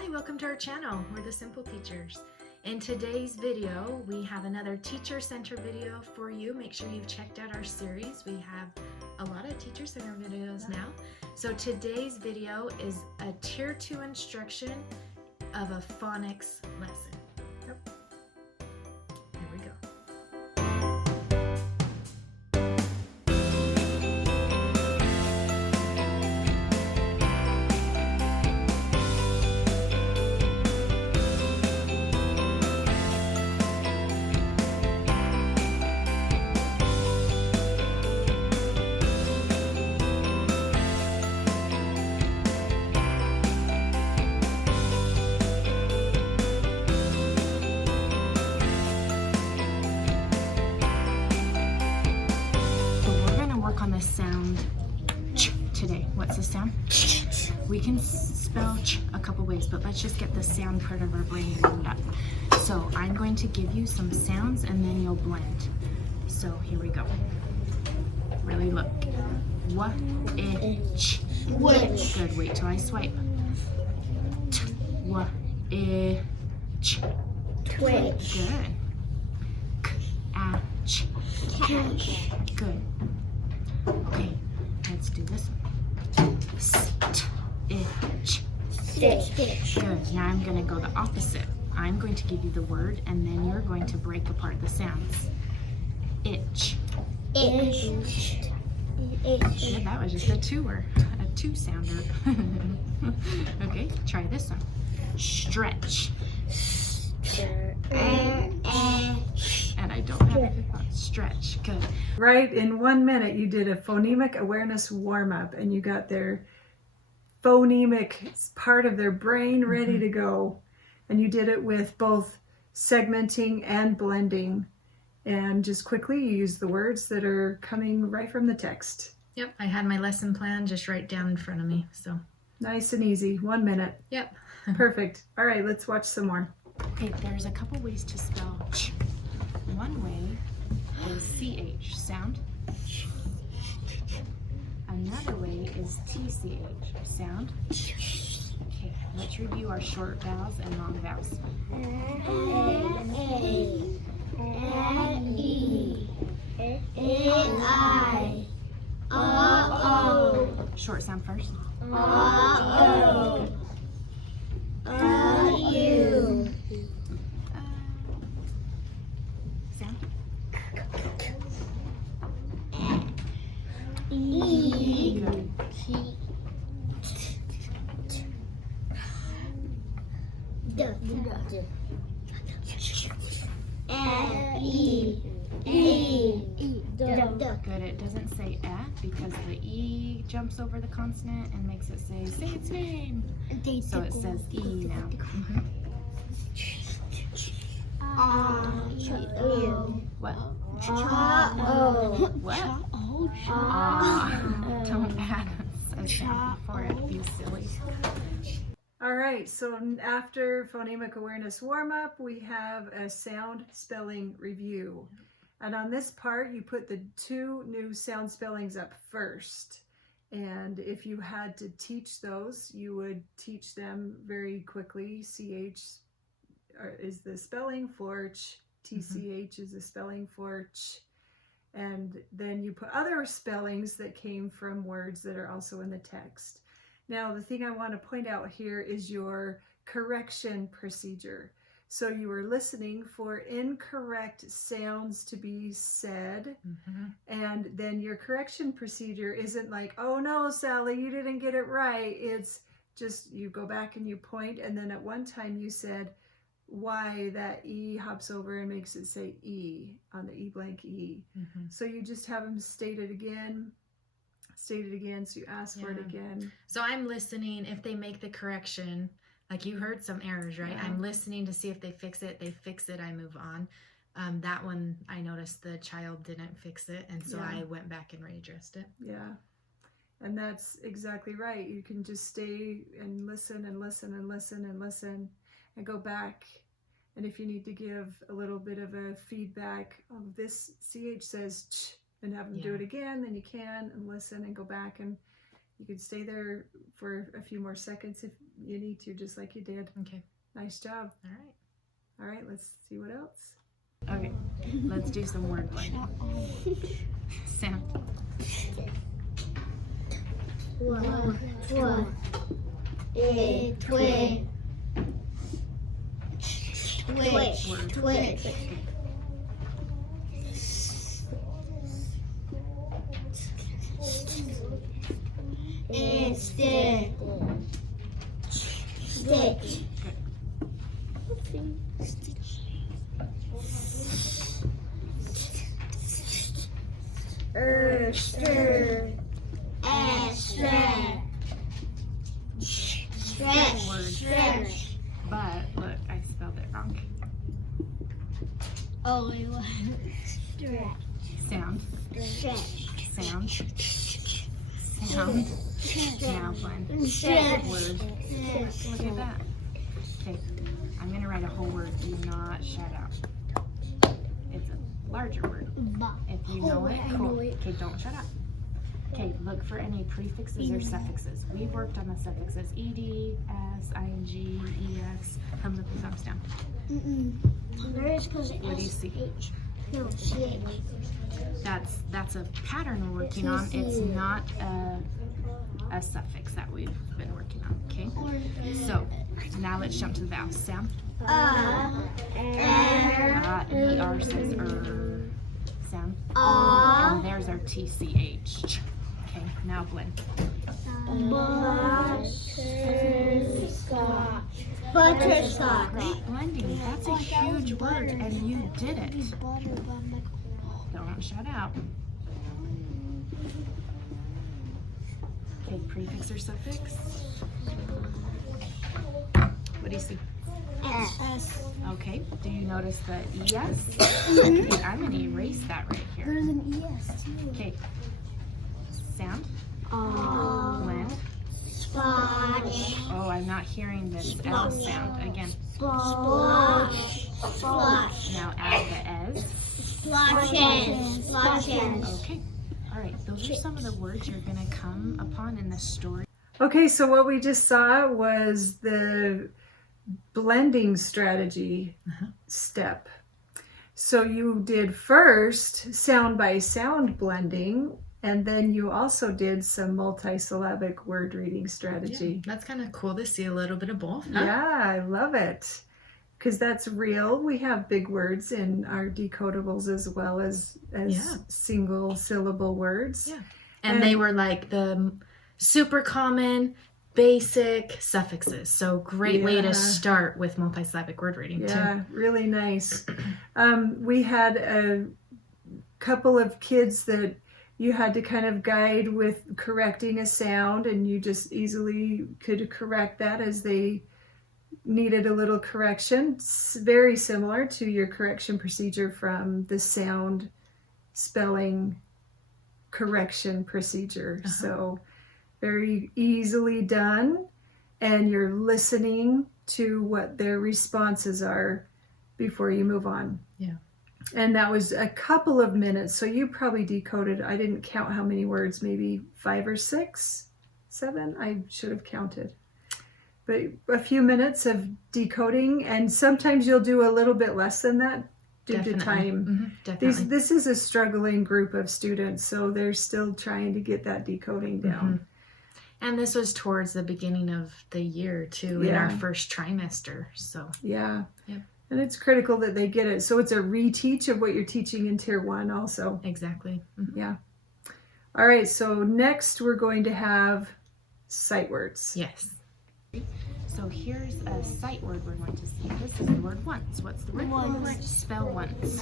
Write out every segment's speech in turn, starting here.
Hi, welcome to our channel. We're the Simple Teachers. In today's video, we have another Teacher Center video for you. Make sure you've checked out our series. We have a lot of Teacher Center videos now. So today's video is a Tier 2 instruction of a phonics lesson. Yep. Here we go. On the sound ch today. What's the sound? We can spell ch a couple ways, but let's just get the sound part of our brain warmed up. So I'm going to give you some sounds and then you'll blend. So here we go. Really look. What, ch. Which. Good. Wait till I swipe. T, what, ch. Twitch. Good. K, ch. Catch. Good. Okay, let's do this one. Stitch. Stitch. Good. Now I'm going to go the opposite. I'm going to give you the word, and then you're going to break apart the sounds. Itch. Itch. Good, that was just a two sounder. Okay, try this one. Stretch. And I don't have a good thought. Stretch. Good. Right, in 1 minute you did a phonemic awareness warm-up and you got their phonemic part of their brain ready to go. And you did it with both segmenting and blending. And just quickly you use the words that are coming right from the text. Yep, I had my lesson plan just right down in front of me, so. Nice and easy, 1 minute. Yep. Perfect. All right, let's watch some more. Okay, there's a couple ways to spell ch. One way is CH, sound. Another way is TCH, sound. Okay, let's review our short vowels and long vowels. Short sound first. Sound. Good. Good. It doesn't say because the E jumps over the consonant and makes it say its name. So it says E now. What? What? Don't add a sound before it, you silly. All right, so after phonemic awareness warm-up, we have a sound spelling review. And on this part, you put the 2 new sound spellings up first. And if you had to teach those, you would teach them very quickly. CH is the spelling for ch, TCH is the spelling for ch. And then you put other spellings that came from words that are also in the text. Now, the thing I want to point out here is your correction procedure. So you were listening for incorrect sounds to be said, and then your correction procedure isn't like, oh no, Sally, you didn't get it right. It's just you go back and you point, and then at one time you said why that E hops over and makes it say E on the E blank E. So you just have them state it again, so you ask for it again. So I'm listening. If they make the correction, like you heard some errors, right? I'm listening to see if they fix it. They fix it, I move on. That one, I noticed the child didn't fix it, and so I went back and readdressed it. Yeah, and that's exactly right. You can just stay and listen and listen and listen and listen and go back. And if you need to give a little bit of a feedback of this CH says ch, and have them do it again, then you can, and listen and go back and You could stay there for a few more seconds if you need to, just like you did. Okay. Nice job. All right. All right, let's see what else. Okay. Let's do some word blending. Sound. Twitch. Stitch. Stretch. But look, I spelled it wrong. Only one. Sound. Stretch. Sound. Sound. Now blend. Word. Look at that. Okay, I'm gonna write a whole word. Do not shout out. It's a larger word. If you know it, cool. Okay, don't shut up. Okay, look for any prefixes or suffixes. We've worked on the suffixes ed, s, ing, ex. Thumbs up and thumbs down. What do you see? No, CH. That's a pattern we're working on. It's not a suffix that we've been working on. Okay. So now let's jump to the vowels. Sound. Er says sound. And there's our TCH. Okay, now blend. Butterscotch. Great blending. That's a huge word, and you did it. Don't shout out. Okay, prefix or suffix? What do you see? S. Okay, do you notice the ES? Okay, I'm going to erase that right here. There's an ES too. Okay, sound, blend. Splotch. Oh, I'm not hearing this L sound. Again, Splotch. now add the S. Splotches. Okay, all right, those are some of the words you're going to come upon in this story. Okay, so what we just saw was the blending strategy step. So you did first sound by sound blending, and then you also did some multisyllabic word reading strategy. That's kind of cool to see a little bit of both. Huh? Yeah, I love it. Because that's real. We have big words in our decodables as well as single syllable words. Yeah. And they were like the super common, basic suffixes. So great way to start with multisyllabic word reading too. Yeah, really nice. We had a couple of kids that you had to kind of guide with correcting a sound, and you just easily could correct that as they needed a little correction. It's very similar to your correction procedure from the sound spelling correction procedure. So very easily done, and you're listening to what their responses are before you move on. Yeah. And that was a couple of minutes, so you probably decoded, I didn't count how many words, maybe 5 or 6, 7, I should have counted. But a few minutes of decoding, and sometimes you'll do a little bit less than that due to time. Definitely. This is a struggling group of students, so they're still trying to get that decoding down. And this was towards the beginning of the year too, in our first trimester. So Yeah. Yep. And it's critical that they get it. So it's a reteach of what you're teaching in Tier 1 also. exactly. Yeah. All right, so next we're going to have sight words. Yes. So here's a sight word we're going to see. This is the word once. What's the word? Once. Spell once.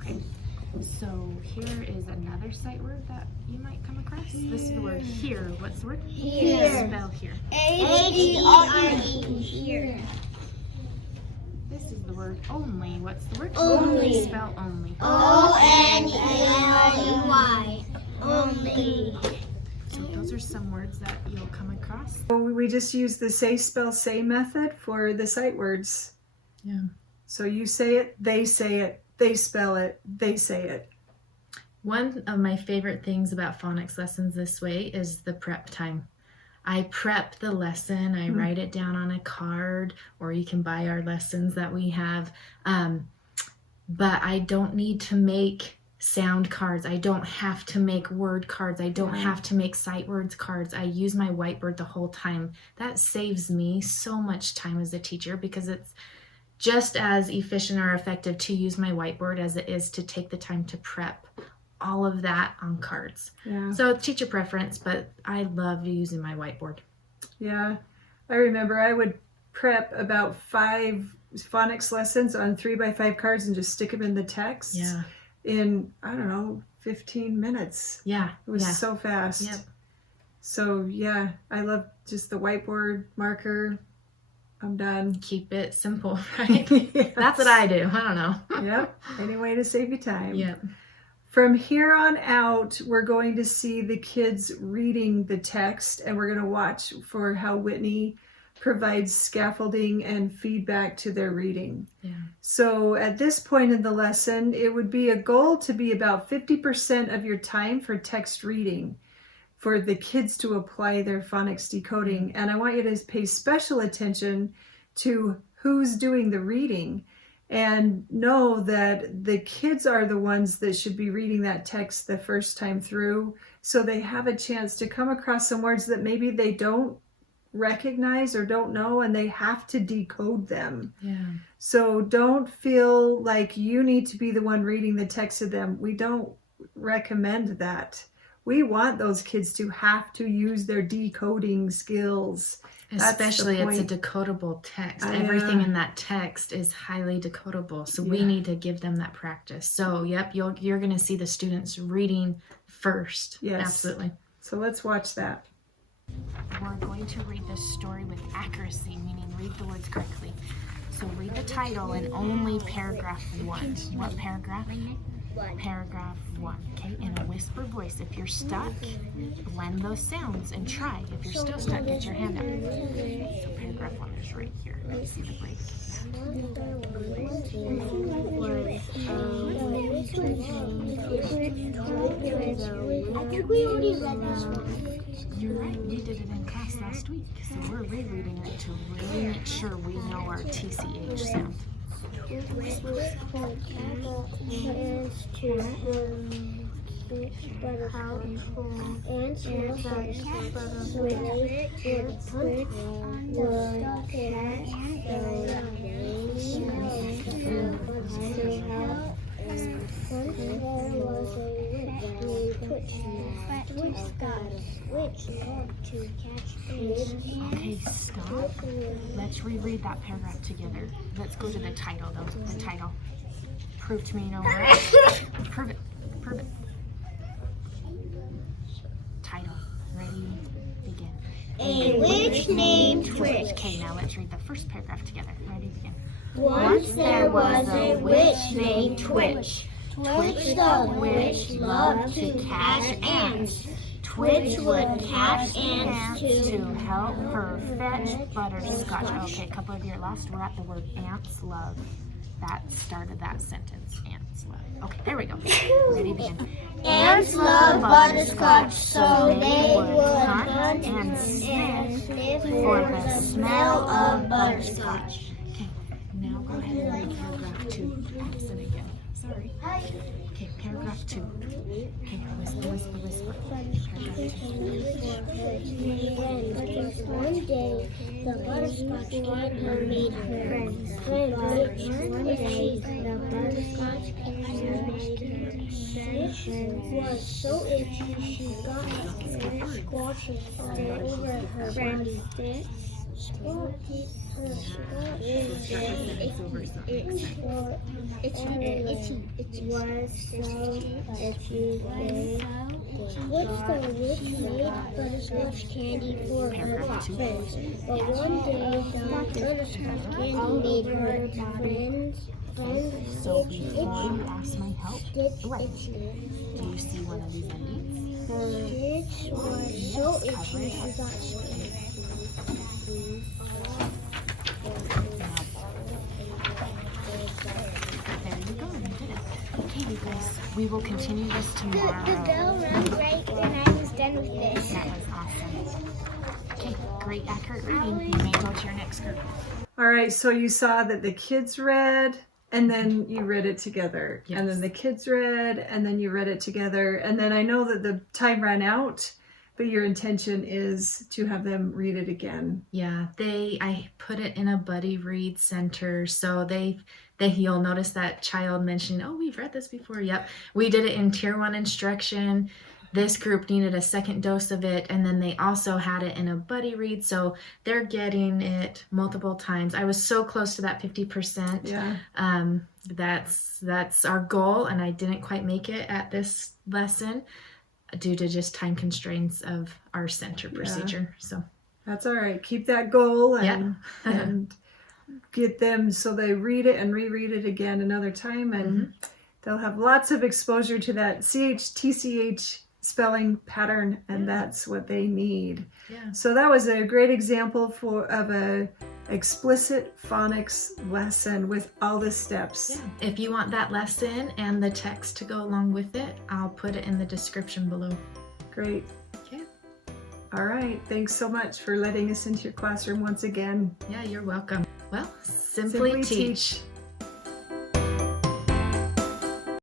Okay. So here is another sight word that you might come across. This is the word here. What's the word? Here. Spell here. Here. This is the word only. What's the word? Only. Spell only. Only. Only. So those are some words that you'll come across. So we just use the say, spell, say method for the sight words. Yeah. So you say it, they spell it, they say it. One of my favorite things about phonics lessons this way is the prep time. I prep the lesson, I write it down on a card, or you can buy our lessons that we have. But I don't need to make sound cards. I don't have to make word cards. I don't have to make sight words cards. I use my whiteboard the whole time. That saves me so much time as a teacher because it's just as efficient or effective to use my whiteboard as it is to take the time to prep all of that on cards. Yeah. So it's teacher preference, but I love using my whiteboard. Yeah. I remember I would prep about 5 phonics lessons on 3x5 cards and just stick them in the text in, I don't know, 15 minutes. Yeah. It was so fast. Yep. So yeah, I love just the whiteboard marker. I'm done. Keep it simple, right? Yes. That's what I do. I don't know. Yep. Any way to save you time. Yep. From here on out, we're going to see the kids reading the text, and we're going to watch for how Whitney provides scaffolding and feedback to their reading. Yeah. So at this point in the lesson, it would be a goal to be about 50% of your time for text reading for the kids to apply their phonics decoding. And I want you to pay special attention to who's doing the reading. And know that the kids are the ones that should be reading that text the first time through, so they have a chance to come across some words that maybe they don't recognize or don't know, and they have to decode them. Yeah. So don't feel like you need to be the one reading the text to them. We don't recommend that. We want those kids to have to use their decoding skills. Especially it's a decodable text. Everything in that text is highly decodable. So we need to give them that practice. So yep, you're going to see the students reading first. Yes. Absolutely. So let's watch that. We're going to read the story with accuracy, meaning read the words correctly. So read the title and only paragraph 1. What paragraph? Paragraph 1. Okay, in a whispered voice. If you're stuck, blend those sounds and try. If you're still stuck, get your hand up. So paragraph 1 is right here. Let me see the break. I think we already read this one. You're right. We did it in class last week. So we're rereading it to really make sure we know our TCH sound. Okay, stop. Let's reread that paragraph together. Let's go to the title though. The title. Prove to me you know what. Prove it. Prove it. Title. Ready? Begin. A witch named Twitch. Okay, now let's read the first paragraph together. Ready? Begin. Once there was a witch named Twitch. Twitch the witch loved to catch ants. Twitch would catch ants to help her fetch butterscotch. Okay, a couple of your last, we're at the word ants love. That started that sentence. Ants love. Okay, there we go. Ready, begin. Ants love butterscotch, so they would hunt and sniff for the smell of butterscotch. Okay, now go ahead and read paragraph 2. Listen again. Sorry. Okay, paragraph 2. Okay, whisper, whisper, whisper. One day, the butterscotch candy made her friends. But one day, the butterscotch candy was so itchy she got squashes all over her body. What's the witch made butterscotch candy for her friends? But one day the butterscotch candy made her friends. So before you ask my help, what? Do you see one of these endings? The witch was so itchy she got squashed. There you go, you did it. Okay, you guys, we will continue this tomorrow. The bell rang right when I was done with this. That was awesome. Okay, great accurate reading. You may go to your next group. All right, so you saw that the kids read and then you read it together. Yes. And then the kids read and then you read it together. And then I know that the time ran out, but your intention is to have them read it again. Yeah, I put it in a buddy read center, so you'll notice that child mentioned, oh, we've read this before. Yep, we did it in tier 1 instruction. This group needed a second dose of it, and then they also had it in a buddy read, so they're getting it multiple times. I was so close to that 50%. Yeah. That's our goal, and I didn't quite make it at this lesson due to just time constraints of our center procedure. So That's all right. Keep that goal and, Yeah. and get them so they read it and reread it again another time, and they'll have lots of exposure to that CH-TCH spelling pattern, and that's what they need. Yeah. So that was a great example of a explicit phonics lesson with all the steps. Yeah. If you want that lesson and the text to go along with it, I'll put it in the description below. Great. Okay. All right. Thanks so much for letting us into your classroom once again. Yeah, you're welcome. Well, simply teach.